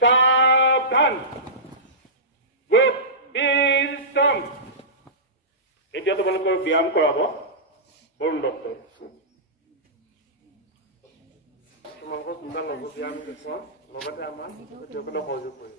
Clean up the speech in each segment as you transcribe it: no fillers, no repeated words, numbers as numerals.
সাবধান good B strong এতিয়া তোমালোকৰ ব্যায়াম কৰাব বৰুণ দত্তই তোমালোকৰ চিন্তা ল'ব ব্যায়াম কিছুমান লগতে আমাৰ গোটেইসকলে সহযোগ কৰিব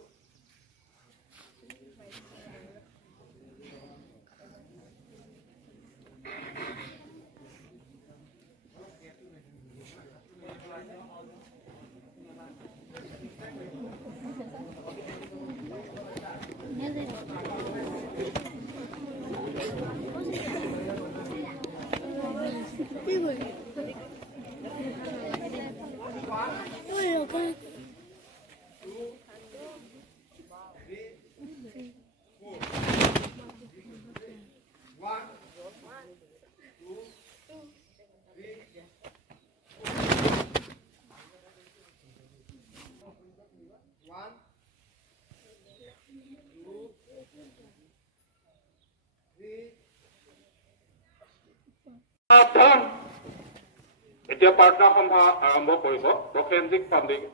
এতিয়া প্ৰাৰ্থনা সভা আৰম্ভ কৰিব প্ৰসেনজিৎ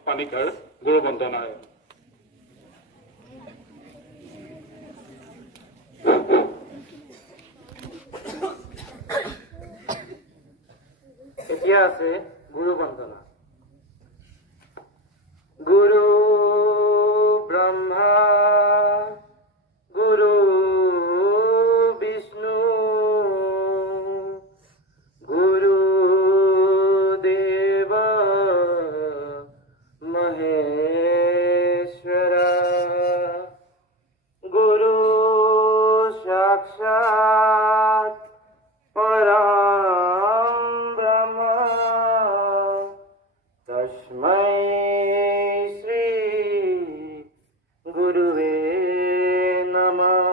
পানিকাৰ গুৰু বন্দনাৰে এতিয়া আছে গুৰু বন্দনা গুৰু ব্ৰহ্মা গুৰু বিষ্ণু গুৰু দেৱ মহেশ্বৰা গুৰু সাক্ষাৎ পৰম ব্ৰহ্ম তস্मै শ্ৰী গুৰুৱে নমঃ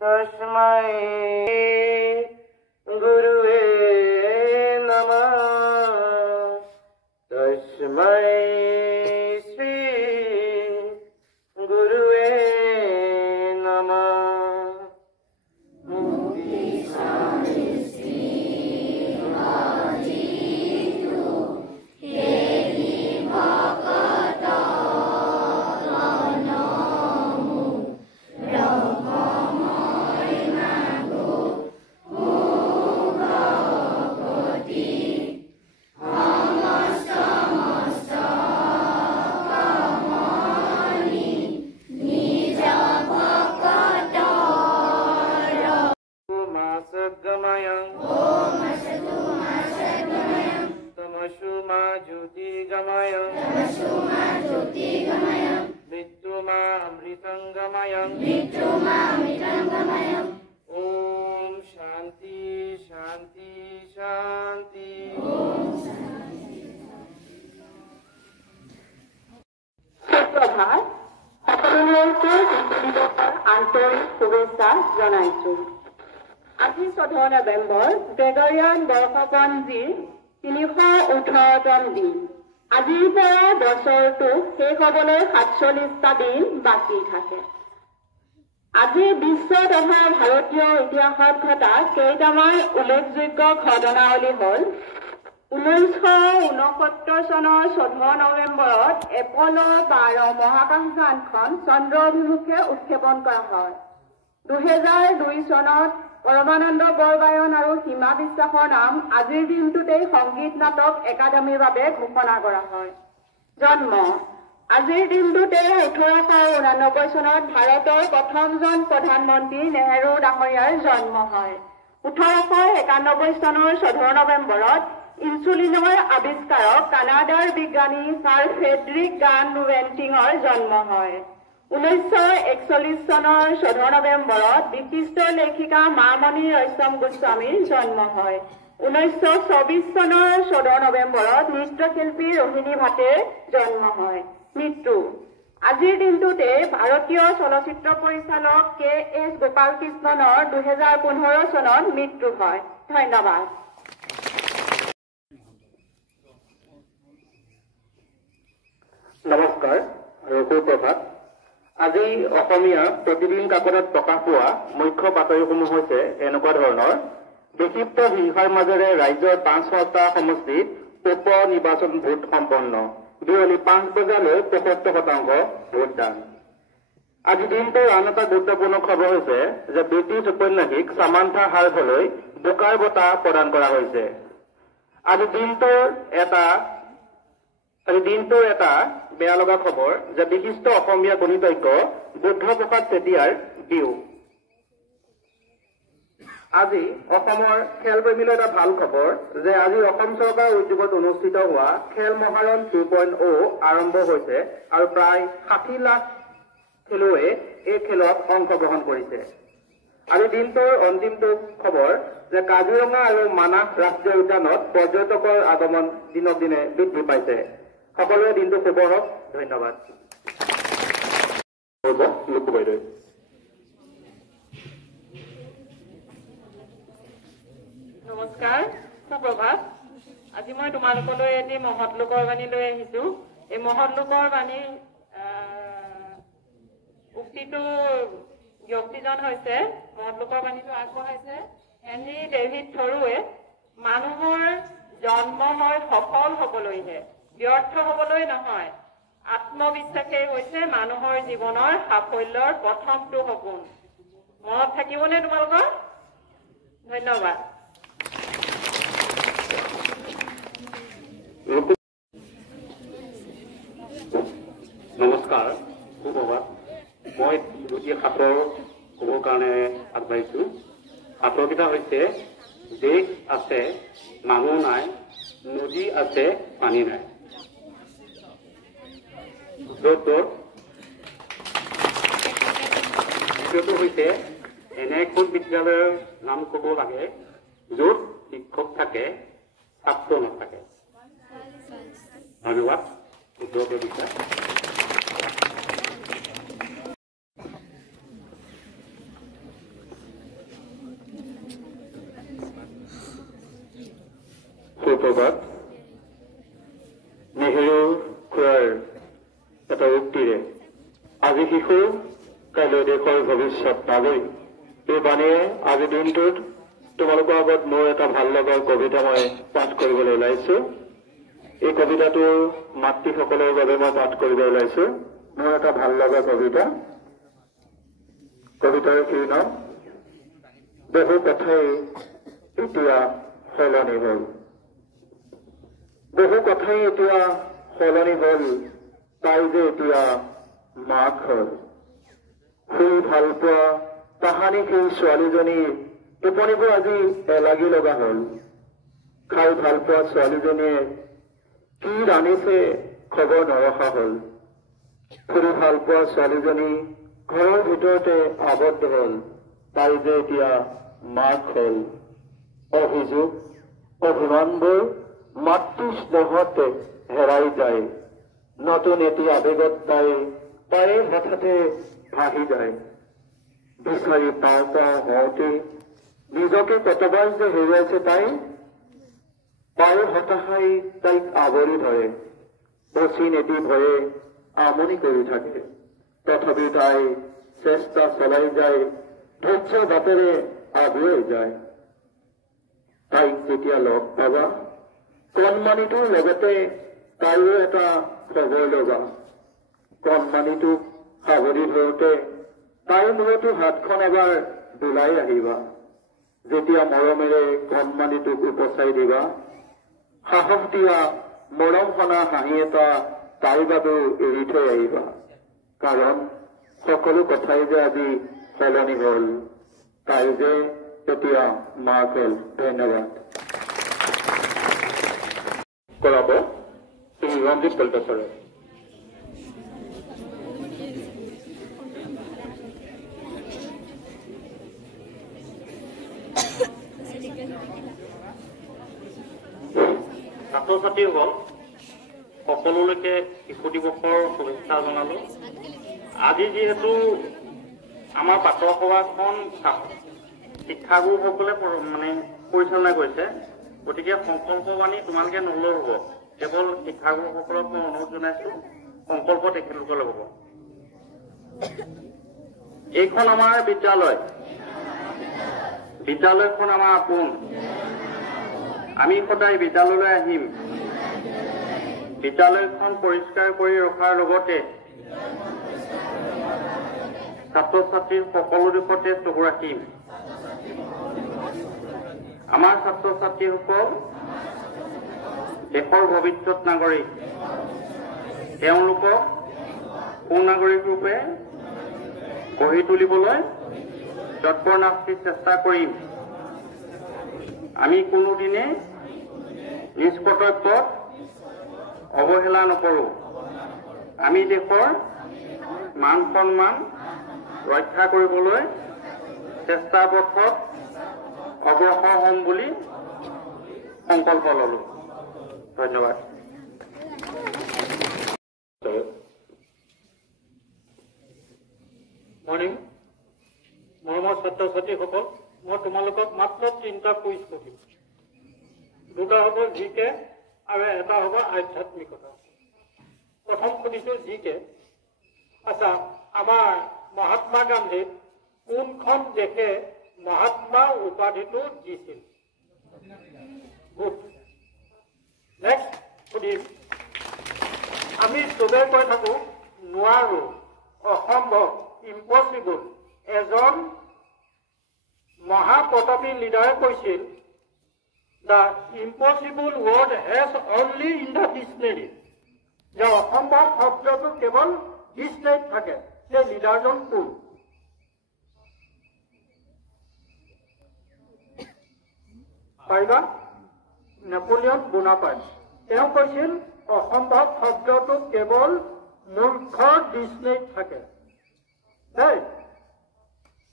তস্मै গুৰুৱে নমঃ তস্मै শ্ৰী গুৰুৱে নমঃ ओम शांति शांति शांति সুপ্ৰভাত সকলোকে আন্তৰিক শুভেচ্ছা জনাইছো আজি 14 নৱেম্বৰ গ্ৰেগৰিয়ান বৰ্ষপঞ্জীৰ 318তম দিন আজিৰ পৰা বছৰটো শেষ হ'বলৈ 47টা দিন বাকী থাকে আজি বিশ্ব তথা ভাৰতীয় ইতিহাসত ঘটা কেইটামান উল্লেখযোগ্য ঘটনাৱলী হ'ল 1969 চনৰ 14 নৱেম্বৰত এপ'লো 12 মহাকাশযানখন চন্দ্ৰ অভিমুখে উৎক্ষেপণ কৰা হয় 2002 চনত পৰমানন্দ বৰগায়ন আৰু সীমা বিশ্বাসৰ নাম আজিৰ দিনটোতেই সংগীত নাটক একাডেমীৰ বাবে ঘোষণা কৰা হয় জন্ম আজিৰ দিনটোতে 1889 চনত ভাৰতৰ প্ৰথমজন প্ৰধানমন্ত্ৰী নেহেৰু ডাঙৰীয়াৰ জন্ম হয় 1891 চনৰ 14 নৱেম্বৰত ইনচুলিনৰ আৱিষ্কাৰক কানাডাৰ বিজ্ঞানী ছাৰ ফ্ৰেডৰিক গান ৱেণ্টিঙৰ জন্ম হয় 1941 চনৰ 14 নৱেম্বৰত বিশিষ্ট লেখিকা মামণি ৰয়ছম গোস্বামীৰ জন্ম হয় 1924 চনৰ 14 নৱেম্বৰত নৃত্যশিল্পী ৰোহিণী ভাটেৰ জন্ম হয় মৃত্যু আজিৰ দিনটোতে ভাৰতীয় চলচ্চিত্ৰ পৰিচালক কে.এছ. গোপালকৃষ্ণনৰ 2015 চনত মৃত্যু হয় ধন্যবাদ নমস্কাৰ আৰু সুপ্ৰভাত আজি অসমীয়া প্ৰতিদিন কাকতত প্ৰকাশ পোৱা মুখ্য বাতৰিসমূহ হৈছে এনেকুৱা ধৰণৰ বিক্ষিপ্ত হিংসাৰ মাজেৰে ৰাজ্যৰ 5টা সমষ্টিত উপ নিৰ্বাচন ভোট সম্পন্ন বিয়লি 5 বজালৈ 75% ভোটদান। আজি দিনটোৰ আন এটা গুৰুত্বপূৰ্ণ খবৰ হৈছে যে ব্ৰিটিছ ঔপন্যাসিক সামান্থা হাৰ্ভলৈ বুকাৰ বঁটা প্ৰদান কৰা হৈছে। আজি দিনটোৰ এটা বেয়া লগা খবৰ যে বিশিষ্ট অসমীয়া গণিতজ্ঞ বুদ্ধপ্ৰসাদ চেতিয়াৰ বিয়োগ। আজি অসমৰ খেলপ্ৰেমীলৈ এটা ভাল খবৰ যে আজি অসম চৰকাৰৰ উদ্যোগত অনুষ্ঠিত হোৱা খেল মহাৰণ 2.0 আৰম্ভ হৈছে আৰু প্ৰায় 60 লাখ খেলুৱৈয়ে এই খেলত অংশগ্ৰহণ কৰিছে। আজি দিনটোৰ অন্তিমটো খবৰ যে কাজিৰঙা আৰু মানাহ ৰাষ্ট্ৰীয় উদ্যানত পৰ্যটকৰ আগমন দিনক দিনে বৃদ্ধি পাইছে। সকলোৱে দিনটো শুভ হওক। ধন্যবাদ। নমস্কাৰ, সুপ্ৰভাত। আজি মই তোমালোকলৈ এটি মহৎ লোকৰ বাণী লৈ আহিছো। এই মহৎ লোকৰ বাণী উক্তিটো ব্যক্তিজন হৈছে মহৎ লোকৰ বাণীটো আগবঢ়াইছে হেনৰি ডেভিড থৰুৱে। মানুহৰ জন্ম হয় সফল হবলৈহে, ব্যৰ্থ হবলৈ নহয়। আত্মবিশ্বাসেই হৈছে মানুহৰ জীৱনৰ সাফল্যৰ প্ৰথমটো সপোন। মনত থাকিবনে তোমালোকৰ? ধন্যবাদ। নমস্কাৰ, সুপ্ৰভাত। মই দুটি সাঁতৰ ক'বৰ কাৰণে আগবাঢ়িছো। সাঁতৰকেইটা হৈছে দেশ আছে মানুহ নাই, নদী আছে পানী নাই। দ্বিতীয়টো হৈছে এনে এখন বিদ্যালয়ৰ নাম ক'ব লাগে য'ত শিক্ষক থাকে ছাত্ৰ নাথাকে। ধন্যবাদ। উত্তৰটো দিছা। সুপ্ৰভাত। নেহেৰু খুৰাৰ এটা উক্তিৰে আজি শিশু কাইলৈ দেশৰ ভৱিষ্যত নাগৰিক, এই বাণীয়ে আজি দিনটোত তোমালোকৰ আগত মোৰ এটা ভাল লগা কবিতা মই পাঠ কৰিবলৈ ওলাইছো। এই কবিতাটোৰ মাতৃসকলৰ বাবে মই পাঠ কৰিব ওলাইছো। মোৰ এটা ভাল লগা কবিতা। কবিতাৰ কি নাম? বহু কথাই এতিয়া সলনি হ'ল। বহু কথাই এতিয়া সলনি হ'ল, তাই যে এতিয়া মাক হ'ল। সেই ভাল পোৱা তাহানি সেই ছোৱালীজনীৰ টোপনিবোৰ আজি এলাগি লগা হ'ল। খাই ভাল পোৱা ছোৱালীজনীয়ে কি ৰান্ধিছে খবৰ নৰখা হ'ল। ফুৰি ভাল পোৱা ছোৱালীজনী ঘৰৰ ভিতৰতে আবদ্ধ হ'ল, তাই যে এতিয়া মাক হ'ল। অভিযোগ অভিমানবোৰ মাতৃ স্নেহতে হেৰাই যায়। নতুন এটি আবেগত তাই হঠাতে ভাহি যায়। বিচাৰি পাওঁ হওঁতে নিজকে কতবাৰ যে হেৰুৱাইছে তাই। পাই হতাশাই তাইক আৱৰি ধৰে, অচিন এটি ভয়ে আমনি কৰি থাকে। তথাপি তাই চেষ্টা চলাই যায়, ধৈৰ্য্যৰ বাটেৰে আগুৱাই যায়। তাইক যেতিয়া লগ পাবা, কণমানিটোৰ লগতে তাইৰো এটা খবৰ ল'বা। কণমানিটোক সাৱৰি ধৰোঁতে তাইৰ মূৰতো হাতখন এবাৰ দোলাই আহিবা। যেতিয়া মৰমেৰে কণমানিটোক উপচাই দিবা, সাহস দিয়া মৰম সনা হাঁহি এটা তাইৰ বাবেও এৰি থৈ আহিবা। কাৰণ সকলো কথাই যে আজি সলনি হ'ল, তাই যে এতিয়া মাক হ'ল। ধন্যবাদ। কৰাব শ্ৰী ৰঞ্জিত কলিতাচাৰ্য। ছাত্ৰ ছাত্ৰীসকল সকলোলৈকে শিশু দিৱসৰ শুভেচ্ছা জনালো। আজি যিহেতু আমাৰ পাঠৰ সভাখন শিক্ষাগুৰুসকলে পৰিচালনা কৰিছে, গতিকে সংকল্পবাণী তোমালোকে নলও হ'ব। কেৱল শিক্ষাগুৰুসকলক মই অনুৰোধ জনাইছো, সংকল্প তেখেতলোকলৈ হ'ব। এইখন আমাৰ বিদ্যালয়, বিদ্যালয়খন আমাৰ আপোন। আমি সদায় বিদ্যালয়লৈ আহিম, বিদ্যালয়খন পৰিষ্কাৰ কৰি ৰখাৰ লগতে ছাত্ৰ ছাত্ৰীৰ সকলো দিশতে চকু ৰাখিম। আমাৰ ছাত্ৰ ছাত্ৰীসকল দেশৰ ভৱিষ্যত নাগৰিক। তেওঁলোকক সুনাগৰিক ৰূপে গঢ়ি তুলিবলৈ যৎপৰোনাস্তি চেষ্টা কৰিম। আমি কোনোদিনে নিজ কৰ্তব্যত অৱহেলা নকৰোঁ। আমি দেশৰ মান সন্মান ৰক্ষা কৰিবলৈ চেষ্টাবদ্ধ অগ্ৰসৰ হ'ম বুলি সংকল্প ল'লো। ধন্যবাদ। মৰ্ণিং মৰমৰ ছাত্ৰ ছাত্ৰীসকল, মই তোমালোকক মাত্ৰ 3টা কুইজ সুধিম। 2টা হ'ব জিকে আৰু এটা হ'ব আধ্যাত্মিকতা। প্ৰথম সুধিছোঁ জিকে। আচ্ছা, আমাৰ মহাত্মা গান্ধীক কোনখন দেশে মহাত্মা উপাধিটো দিছিল? গুড। নেক্সট সুধিম, আমি চবে কৈ থাকোঁ নোৱাৰোঁ, অসম্ভৱ, ইম্পচিবল। এজন মহাপ্ৰতাপী লিডাৰে কৈছিল the impossible word has only in the dictionary, যে অসম্ভৱ শব্দটো কেৱল ডিক্সনেৰীত থাকে। সেই লিডাৰজন কোন? পাৰিবা? Napoleon Bonaparte. তেওঁ কৈছিল অসম্ভৱ শব্দটো কেৱল মূৰ্খৰ ডিক্সনেৰীত থাকে। দেই,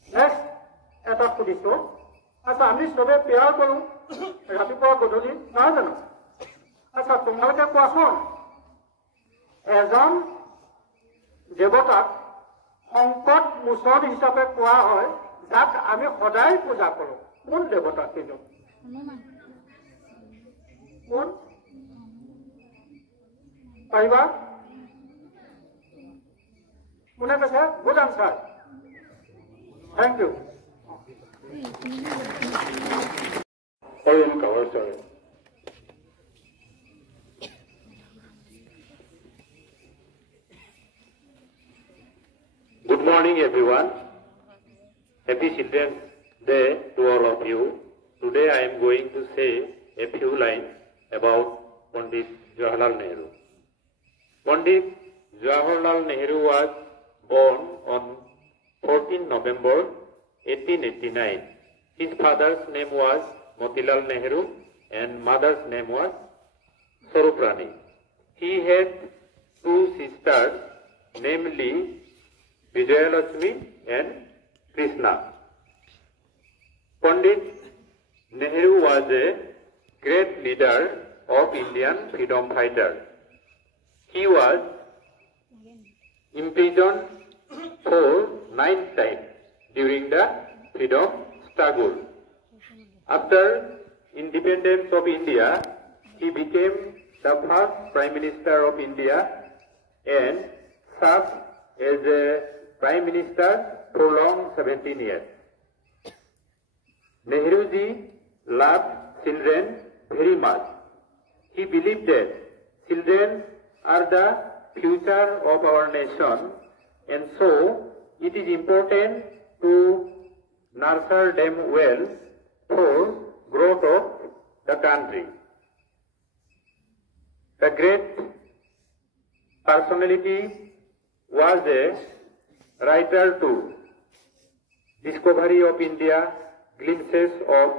নেক্সট এটা সুধিছোঁ। আচ্ছা, আমি চবে প্ৰেয়াৰ কৰোঁ ৰাতিপুৱা গধূলি, নহয় জানো? আচ্ছা, তোমালোকে কোৱাচোন, এজন দেৱতাক সংকট মোচন হিচাপে কোৱা হয়, যাক আমি সদায় পূজা কৰোঁ। কোন দেৱতা সেইটো? কোন? পাৰিবা? কোনে কৈছে? Good answer. Thank you. Good morning, everyone. Happy Children's Day to all of you. Today I am going to say a few lines about Pandit Jawaharlal Nehru. Pandit Jawaharlal Nehru was born on 14 November 1889. His father's name was Motilal Nehru and mother's name was Swaruprani. He had 2 sisters, namely Vijayalakshmi and Krishna. Pandit Nehru was a great leader of Indian freedom fighters. He was imprisoned for 9 times during the freedom struggle. After independence of India, he became the first Prime Minister of India and served as a Prime Minister for long 17 years. Nehruji loved children very much. He believed that children are the future of our nation, and so it is important to nurture them well for growth of the country. The great personality was a writer too. Discovery of India, glimpses of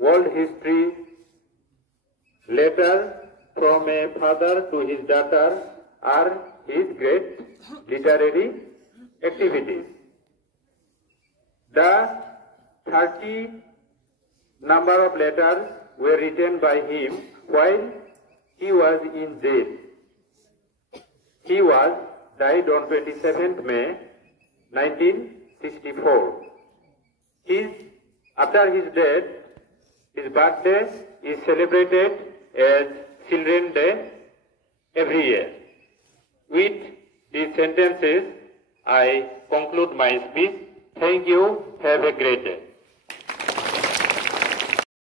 world history, letter from a father to his daughter are his great literary activities. The 30 number of letters were written by him while he was in jail. He was died on 27th May 1964. After his death, his birthday is celebrated as Children's Day every year. With these sentences, I conclude my speech. Thank you. Have a great day.